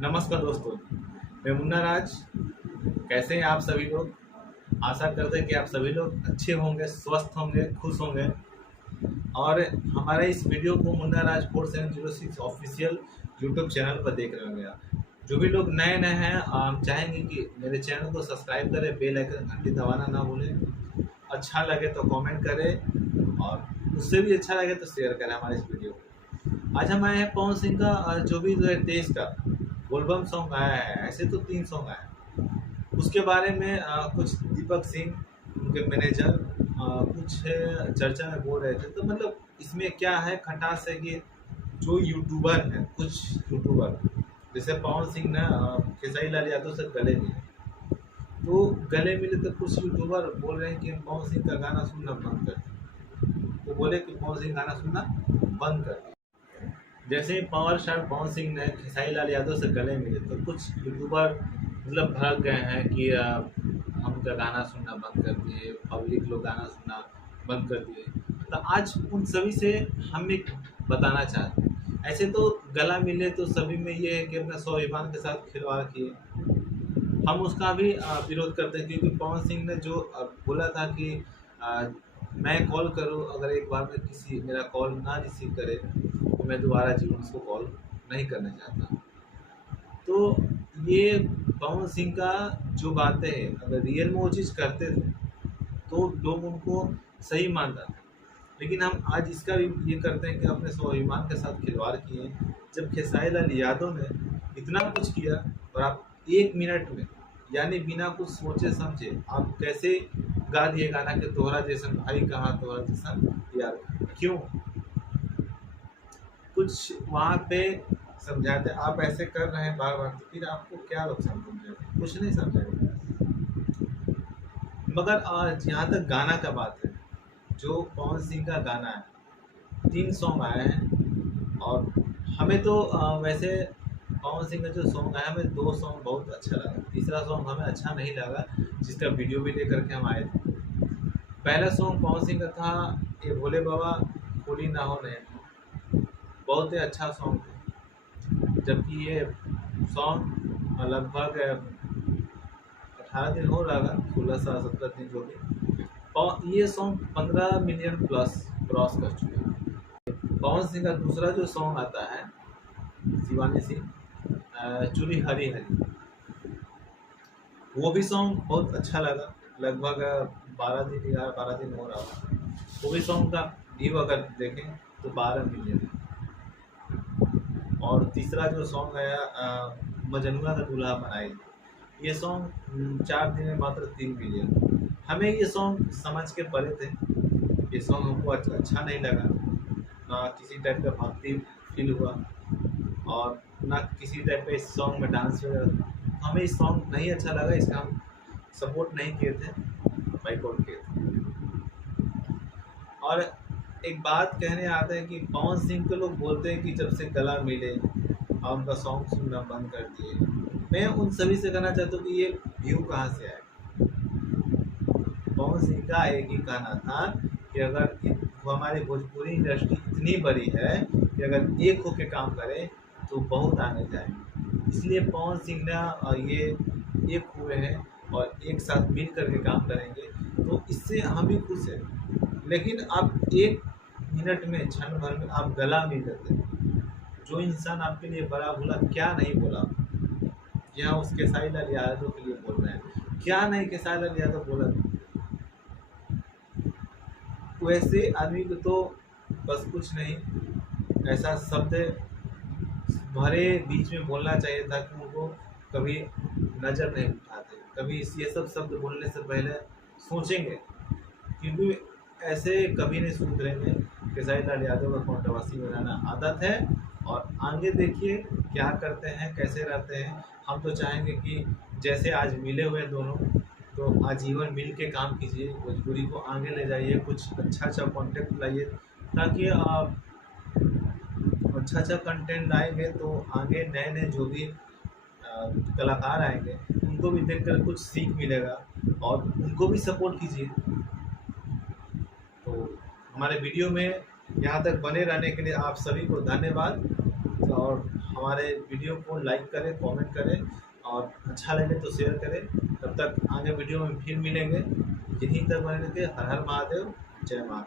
नमस्कार दोस्तों, मैं मुन्ना राज। कैसे हैं आप सभी लोग? आशा करते हैं कि आप सभी लोग अच्छे होंगे, स्वस्थ होंगे, खुश होंगे। और हमारे इस वीडियो को मुन्ना राज 4706 ऑफिशियल यूट्यूब चैनल पर देख रहे होंगे आप। जो भी लोग नए नए हैं, हम चाहेंगे कि मेरे चैनल को सब्सक्राइब करें, बेल आइकन घंटी दबाना ना भूलें। अच्छा लगे तो कमेंट करें और उससे भी अच्छा लगे तो शेयर करें हमारे इस वीडियो को। आज हम आए हैं पवन सिंह का जो भी 2023 का बोलबम सॉन्ग आया है। ऐसे तो 3 सॉन्ग आए हैं, उसके बारे में कुछ दीपक सिंह, उनके मैनेजर, कुछ चर्चा में बोल रहे थे। तो मतलब इसमें क्या है, खटास है कि जो यूट्यूबर हैं, कुछ यूट्यूबर जैसे पवन सिंह ने खेसारी लाल यादव से गले मिले, तो गले मिले तो कुछ यूट्यूबर बोल रहे हैं कि पवन सिंह का गाना सुनना बंद कर दिया। वो बोले कि पवन सिंह गाना सुनना बंद कर दिया। जैसे ही पावर स्टार पवन सिंह ने खेसारी लाल यादव से गले मिले तो कुछ यूट्यूबर मतलब भड़क गए हैं कि हम उनका गाना सुनना बंद कर दिए, पब्लिक लोग गाना सुनना बंद कर दिए। तो आज उन सभी से हम एक बताना चाहते हैं। ऐसे तो गला मिले तो सभी में ये है कि अपना स्वाभिमान के साथ खिलवाड़ किए। हम उसका भी विरोध करते हैं, क्योंकि पवन सिंह ने जो बोला था कि अ, मैं कॉल करूं, अगर एक बार में किसी मेरा कॉल ना रिसीव करे तो मैं दोबारा जीवन उसको कॉल नहीं करना चाहता। तो ये पवन सिंह का जो बातें हैं, अगर रियल में वो चीज़ करते थे तो लोग उनको सही मानता था। लेकिन हम आज इसका भी ये करते हैं कि अपने स्वाभिमान के साथ खिलवाड़ किए। जब खेसारी लाल यादव ने इतना कुछ किया और आप 1 मिनट में, यानी बिना कुछ सोचे समझे, आप कैसे गा दिए गाना कि तोहरा जैसन भाई कहाँ, तोहरा जैसन यार। क्यों? कुछ वहाँ पे समझाते, आप ऐसे कर रहे हैं बार बार, तो फिर आपको क्या लोग समझेंगे? कुछ नहीं समझेंगे। मगर जहाँ तक गाना का बात है, जो पवन सिंह का गाना है, 3 सॉन्ग आए हैं। और हमें तो वैसे पवन सिंह का जो सॉन्ग आया, हमें 2 सॉन्ग बहुत अच्छा लगा। तीसरा सॉन्ग हमें अच्छा नहीं लगा, जिसका वीडियो भी लेकर के हम आए थे। पहला सॉन्ग पवन सिंह का था ये भोले बाबा खोली ना हो नैन, बहुत ही अच्छा सॉन्ग था। जबकि ये सॉन्ग लगभग 18 दिन हो रहा था, 16 से 17 दिन जो भी। और ये सॉन्ग 15 मिलियन प्लस क्रॉस कर चुके हैं। पवन सिंह का दूसरा जो सॉन्ग आता है, शिवानी सिंह, चूड़ी हरी हरी, वो भी सॉन्ग बहुत अच्छा लगा। लगभग 12 दिन, 11-12 दिन हो रहा था। वो भी सॉन्ग का व्यू अगर देखें तो 12 मिलियन। और तीसरा जो सॉन्ग आया मजनुआ का दूल्हा बनाई, ये सॉन्ग 4 दिन में मात्र 3 मिलियन। हमें ये सॉन्ग समझ के परे थे, ये सॉन्ग हमको अच्छा नहीं लगा। ना किसी टाइप का भक्ति फील हुआ और ना किसी टाइप का इस सॉन्ग में डांस वगैरह। हमें इस सॉन्ग नहीं अच्छा लगा, इसका हम सपोर्ट नहीं किए थे, बाइकआउट किए थे। और एक बात कहने आते हैं कि पवन सिंह को लोग बोलते हैं कि जब से गला मिले और उनका सॉन्ग सुनना बंद कर दिए। मैं उन सभी से कहना चाहता हूँ कि ये व्यू कहाँ से आए। पवन सिंह का एक ही कहना था कि अगर वो हमारी भोजपुरी इंडस्ट्री इतनी बड़ी है कि अगर एक होके काम करे तो बहुत आगे जाएंगे। इसलिए पवन सिंह ने ये एक हुए हैं और एक साथ मिल करके काम करेंगे, तो इससे हम भी खुश हैं। लेकिन आप 1 मिनट में, क्षण भर में आप गला मिल लेते हैं। जो इंसान आपके लिए बड़ा भूला, क्या नहीं बोला, यहाँ उस खेसारी लाल यादव के लिए बोल रहे हैं, क्या नहीं खेसारी लाल यादव बोला। वैसे आदमी को तो बस कुछ नहीं, ऐसा शब्द भरे बीच में बोलना चाहिए था कि उनको कभी नज़र नहीं उठाते, कभी ये सब शब्द बोलने से पहले सोचेंगे, क्योंकि ऐसे कभी नहीं सुधरेंगे। खेसारी लाल यादव का कंट्रोवर्सी बनाना आदत है। और आगे देखिए क्या करते हैं, कैसे रहते हैं। हम तो चाहेंगे कि जैसे आज मिले हुए दोनों, तो आजीवन मिल के काम कीजिए, भोजपुरी को आगे ले जाइए, कुछ अच्छा अच्छा कॉन्टेंट लाइए, ताकि आप अच्छा अच्छा कंटेंट लाएंगे तो आगे नए नए जो भी कलाकार आएंगे उनको भी देखकर कुछ सीख मिलेगा और उनको भी सपोर्ट कीजिए। तो हमारे वीडियो में यहाँ तक बने रहने के लिए आप सभी को धन्यवाद। और और हमारे वीडियो को लाइक करें, कमेंट करें और अच्छा लगे तो शेयर करें। तब तक आगे वीडियो में फिर मिलेंगे। यहीं तक बने रहिए। हर हर महादेव, जय महाकाल।